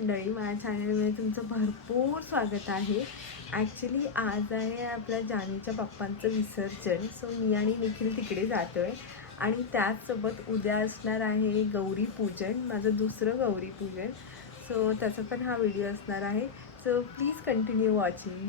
मंडळी, माझ्या चॅनलमध्ये तुमचं भरपूर स्वागत आहे. ॲक्च्युली आज आहे आपल्या जानूच्या पप्पांचं विसर्जन. सो मी आणि निखिल तिकडे जातो आहे आणि त्याचसोबत उद्या असणार आहे गौरी पूजन, माझं दुसरं गौरी पूजन. सो त्याचा पण हा व्हिडिओ असणार आहे. So please continue watching.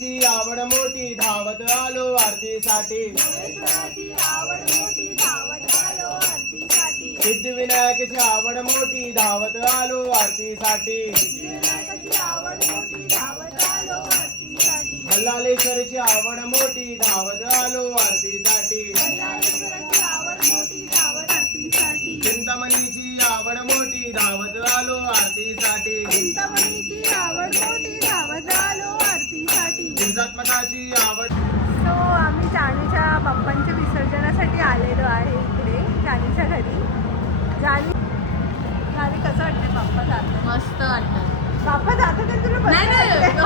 ची आवड मोठी धावत आलो आरतीसाठी, आवड मोठी धावत आलो आरतीसाठी, सिद्धिविनायकाची आवड मोठी धावत आलो आरतीसाठी, विनायकाची आवड मोठी धावत आलो आरतीसाठी, मल्लालेश्वरीची आवड मोठी धावत आलो आरतीसाठी, मल्लालेश्वराची आवड मोठी धावत आरतीसाठी, चिंतामणीची आवड मोठी धावत आलो आरतीसाठी, चिंतामणीची आवड मोठी धावत आलो आरतीसाठी, चिंतात्मकाची आवड. सो आम्ही जानूच्या पप्पांच्या विसर्जनासाठी आलेलो आहे इकडे जानूच्या घरी. जानू कसं वाटतं पप्पा जातात? मस्त वाटतं. पप्पा जातात तर तुला नाही बसं नाही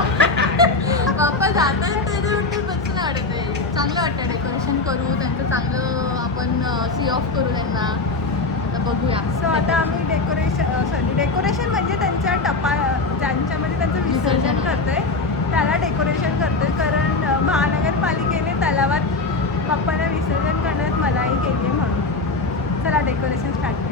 बाप्पा जातात त्याच्यानंतर बसून वाटत आहे. चांगलं वाटतं. डेकोरेशन करू त्यांचं, चांगलं आपण सी ऑफ करू त्यांना. आता बघूया. सो आता आम्ही डेकोरेशन म्हणजे त्यांच्या ज्यांच्यामध्ये त्यांचं विसर्जन करतोय त्याला डेकोरेशन करतोय. कारण महानगरपालिकेने तलावात पप्पांना विसर्जन करण्यात मनाई केली आहे म्हणून. चला डेकोरेशन स्टार्ट करूया.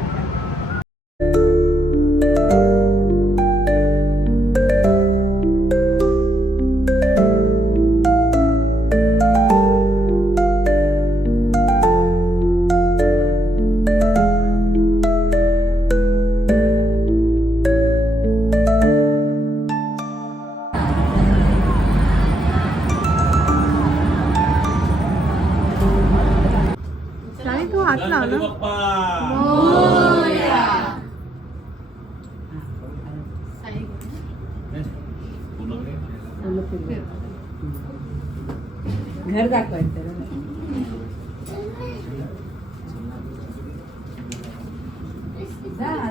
तू हात लाव ना. घर दाखवायचं.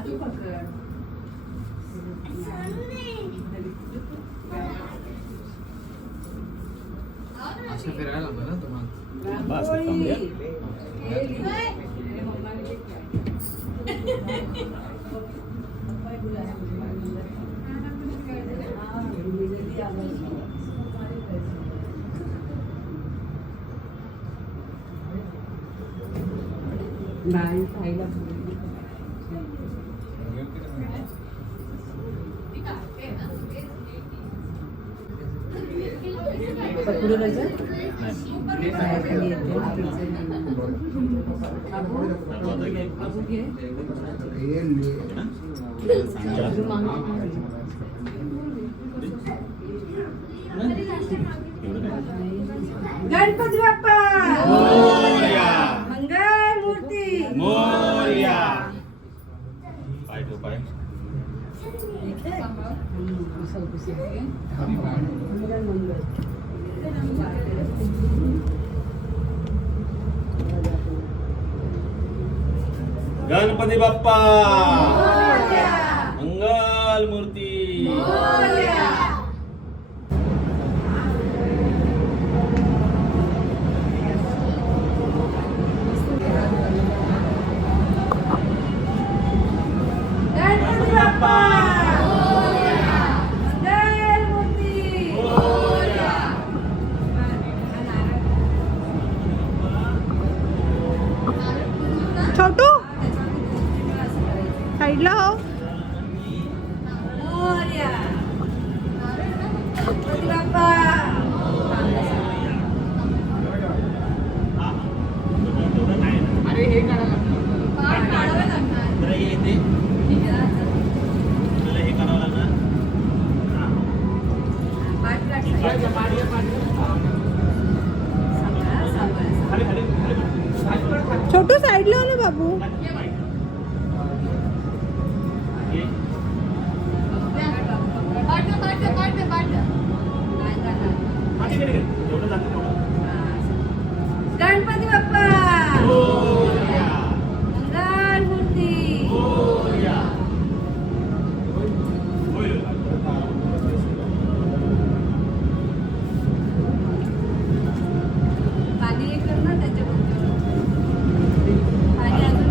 तू पकड. असं फिरायला लागलं ना तुम्हाला. नाही खायला पकडू गणपती बाप्पा मंगल मूर्ती मोरया. पाय तो पाय. गणपती बाप्पा मंगल मूर्ती. गणपती बाप्पा मंगल मूर्ती. छोटू साईडला हो. मोरया. गणपती बाप्पा अरे हे करायला पाठ काढावं लागणार. येते हे करावं लागणार. छोटू साईडला हो ना बाबू. गणपती बाप्पा मंगल मूर्ती. पाणी हे कर ना त्याच्यामध्ये. पाणी अजून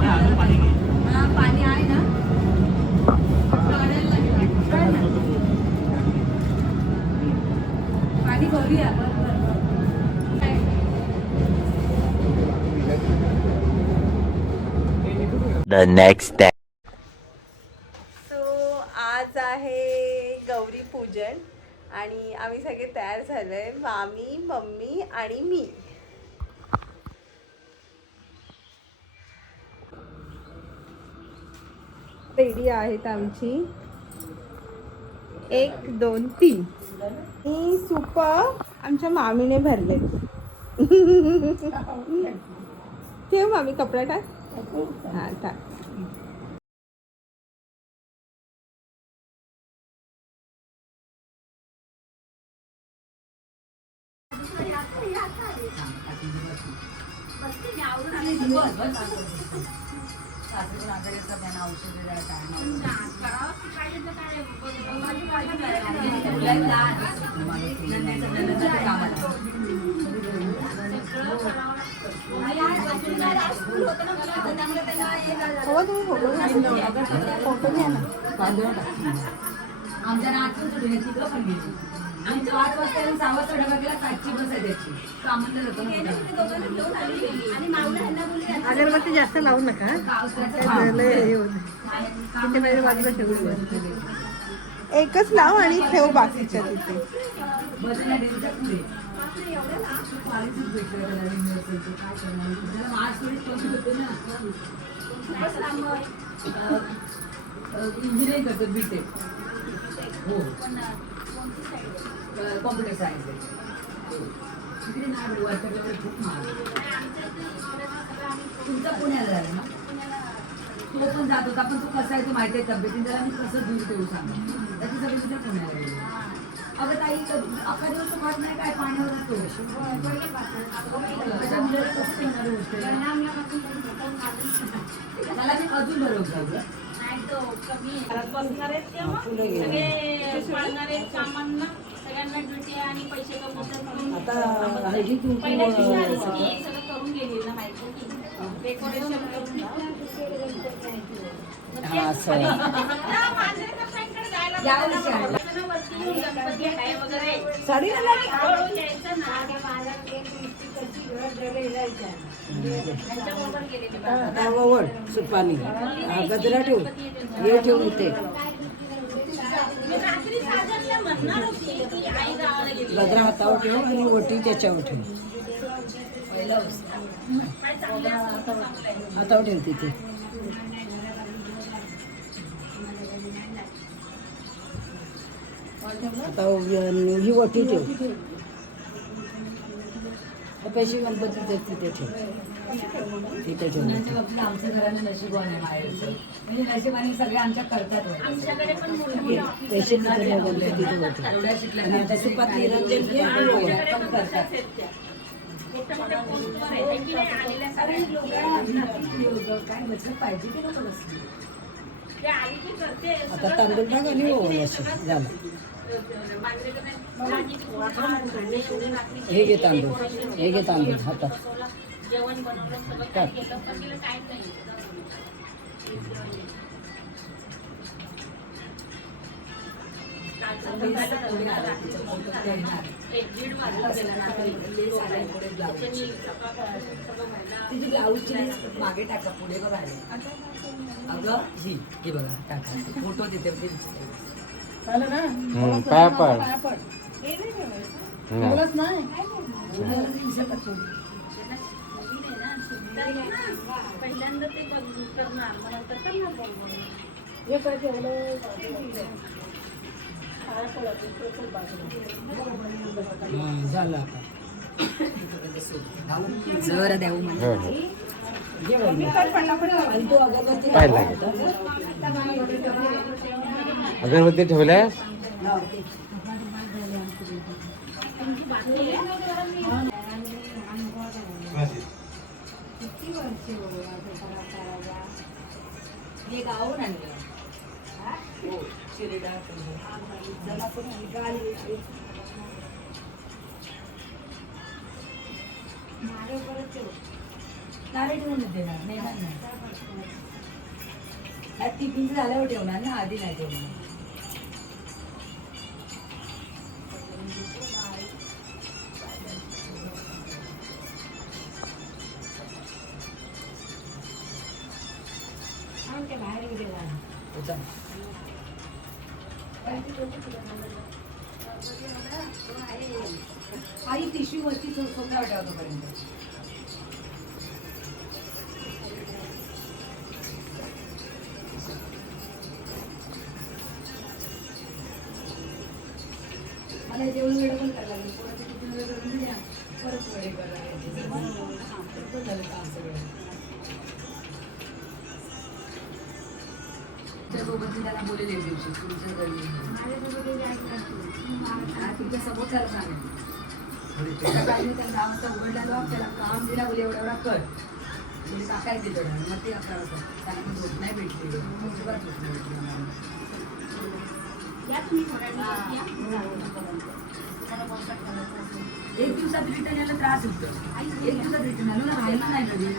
The next day. सो आज आहे गौरी पूजन आणि आम्ही सगळे तयार झालोय, मामी, मम्मी आणि मी. रेडी आहेत आमची 1 2 3 ही सूप आमच्या मामीने भरले. ठेव मामी, कपडा टाक. हा टाक. आमच्या नाचून सुटली तिकडं पण गेली. आणि 5 वाजता 6 वाजता डबा गेला, 7ची बस आहे त्याची. कामाला जातो ना. अगरबत्ती जास्त लावू नका. बाजूला ठेवून एकच लाव आणि ठेव बाकीच्या तिथे. बसल्या डेरीच्या पुढे. इंजिनिअरिंग करतो बीटेक. हो, कॉम्प्युटर सायन्स आहे. तिकडे नाही वर्षाकडे खूप महाग. तुमचा पुण्याला झाला ना. तो पण जात होता, पण तो कसा आहे तो माहिती आहे तब्येतीने. त्याला मी कसं दूर ठेवू सांगा. त्याची सगळी तुझ्या पुण्याला गेली. अगं ताई, अख्खा दिवस खात नाही काय, पाण्यावर असतो. मला मी अजून बरोबर जाऊ. साडी सुपानी गजरा ठेवू, हे ठेवून इथे गजरा हातावर ठेव आणि ओटी त्याच्यावर ठेव. हातावर ठेव तिथे. आता ही ओटी ठेव. पैसे गणपती तिथे ठेव. तिथे ठेव. आमच्या घराने नशिबाने आहे माहेरचं. म्हणजे नशिबाने सगळे आमच्या करतात. पैसे तिथे होते आणि आता सुपात निरंजन घे आणि ओवाळ. पण करतात. काय बचत पाहिजे की नको बसली. आता तांदूळ टाक आणि ओवाळ. असे झालं. हे घे तांदूळ, हे घे तांदूळ हातात टाक. तिची ब्लाऊजची मागे टाका, पुढे बघा. अगं ही बघा टाका. फोटो तिथे झालं ना. पाया पड. बोलत नाही. पहिल्यांदा ते करणार मला तर करणार बरोबर. हे काय ठेवलं. झालं आता. जरा द्यावं म्हणजे. आणि तो अगरबत्ती पाहिला. अगरबत्ती ठेवल्यास हे गावून आणलं. नारे ठेवून देणार नाही. टिफिन झाल्यावर ठेवणार ना, आधी नाही ठेवणार. आई पिशवी वरती सोपा वाटावतोपर्यंत मला जेवण वेळ पण करायला लागेल पोराची किती वेळ करून द्या परत वेळ करायला लागेल काम सगळं सोबत मी त्याला बोलेल एक दिवशी तुमच्या घरी तुमच्या समोर त्याला सांगेल त्या गावाचा उघडला जबाब त्याला काम दिला बोले एवढा एवढा कर म्हणजे टाकायला देतो मग ते 11 वाजता त्याला झोप नाही भेटली अजिबात झोप नाही भेटली एक दिवसात रिटर्न यायला त्रास होतो एक दिवसात रिटर्न आलो ना राहिलं नाही घरी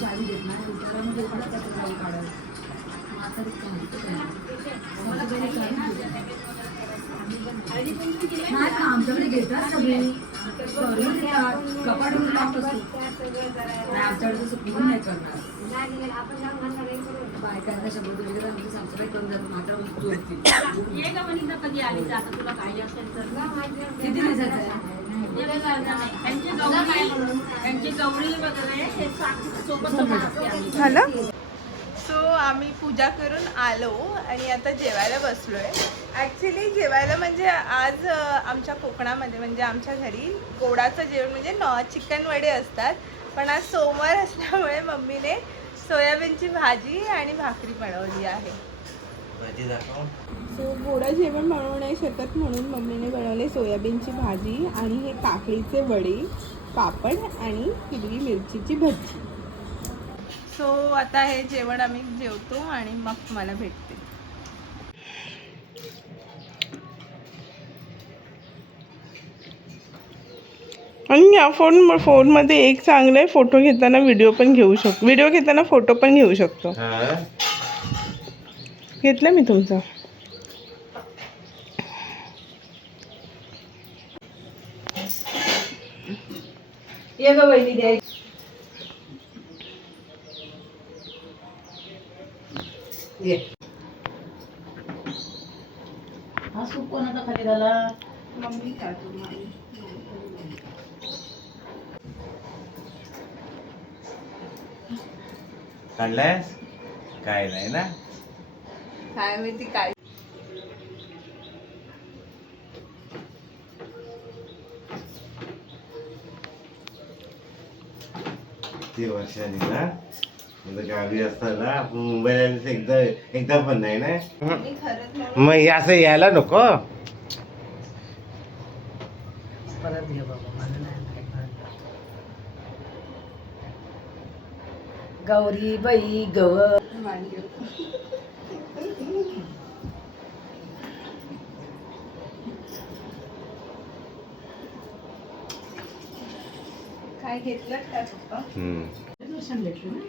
चावी देत नाही काढत आमच्याकडे घेतात सगळे कपाटून टाकत असतो आमच्याकडे तसं पूर्ण नाही करणार बायकांना शब्द तुझ्याकडे आमची सासूबाई करून जातो मात्र जोडतील कधी आली आता तुला काही असेल तर किती दिवसाचं आहे त्यांची गवळी वगैरे हे सोबत झालं. सो आम्ही पूजा करून आलो आणि आता जेवायला बसलोय. ॲक्च्युली जेवायला म्हणजे आज आमच्या कोकणामध्ये म्हणजे आमच्या घरी गोडाचं जेवण म्हणजे चिकन वडे असतात, पण आज सोमवार असल्यामुळे मम्मीने सोयाबीनची भाजी आणि भाकरी बनवली आहे. सो गोडा जेवण बनवू नाही शकत म्हणून मम्मीने बनवले सोयाबीनची भाजी आणि हे काकडीचे वडे, पापड आणि हिरवी मिरचीची भजी. सो आता हे जेवण आम्ही जेवतो आणि मग तुम्हाला भेटते. आणि या फोनमध्ये एक चांगला आहे, फोटो घेताना व्हिडिओ पण घेऊ शकतो, व्हिडिओ घेताना फोटो पण घेऊ शकतो. घेतला मी तुमचा. ये ग वहिनी दे हा सूप कोणाचा खाली झाला मम्मी काढतो. काढलायस काय नाही ना काय माहिती काय. किती वर्षांनी ना म्हणजे गावी असताना आपण मुंबईला एकदा पण नाही ना मग हे असं यायला नको. परत घे बाबा मला नाही गौरी बाई गव काय घेतलं का पप्पा? दर्शन भेटलं ना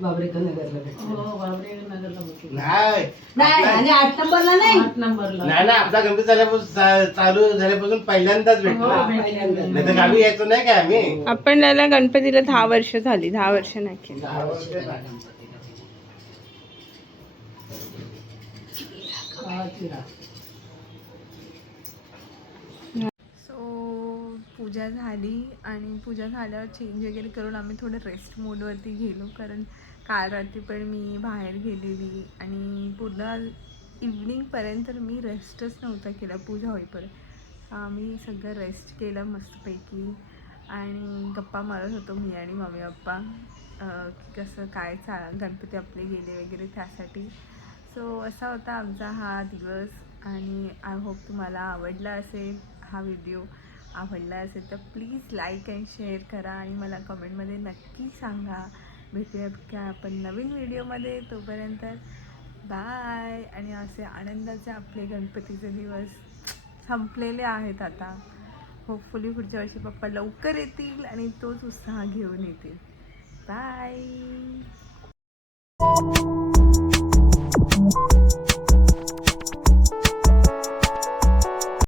बाबरेकर नगरला भेटलं हो बाबरे नगरला होती नाही आणि 8 नंबरला नाही 8 नंबरला नाही ना आपला गणपती झाल्यापासून चालू झाल्यापासून पहिल्यांदाच भेटला. नाही तर गावी यायचो नाही काय आम्ही. आपण त्याला गणपतीला 10 वर्ष झाली. 10 वर्ष नाही केली. 10 वर्ष झाली. सो पूजा झाली आणि पूजा झाल्यावर चेंज वगैरे करून आम्ही थोडं रेस्ट मोडवरती गेलो, कारण काल रात्री पण मी बाहेर गेलेली आणि पूर्ण इव्हनिंगपर्यंत मी रेस्टच नव्हता केला पूजा होईपर्यंत. आम्ही सगळं रेस्ट केलं मस्तपैकी आणि गप्पा मारत होतो मी आणि मम्मी पप्पा की कसं काय गणपती आपले गेले वगैरे त्यासाठी. सो असा होता आमचा हा दिवस आणि आय होप तुम्हाला आवडला असेल. हा व्हिडिओ आवडला असेल तर प्लीज लाईक अँड शेअर करा आणि मला कमेंटमध्ये नक्की सांगा. भेटूया का आपण नवीन व्हिडिओमध्ये. तोपर्यंत बाय. आणि असे आनंदाचे आपले गणपतीचे दिवस संपलेले आहेत आता. होपफुली पुढच्या वर्षी पप्पा लवकर येतील आणि तोच उत्साह घेऊन येतील. बाय.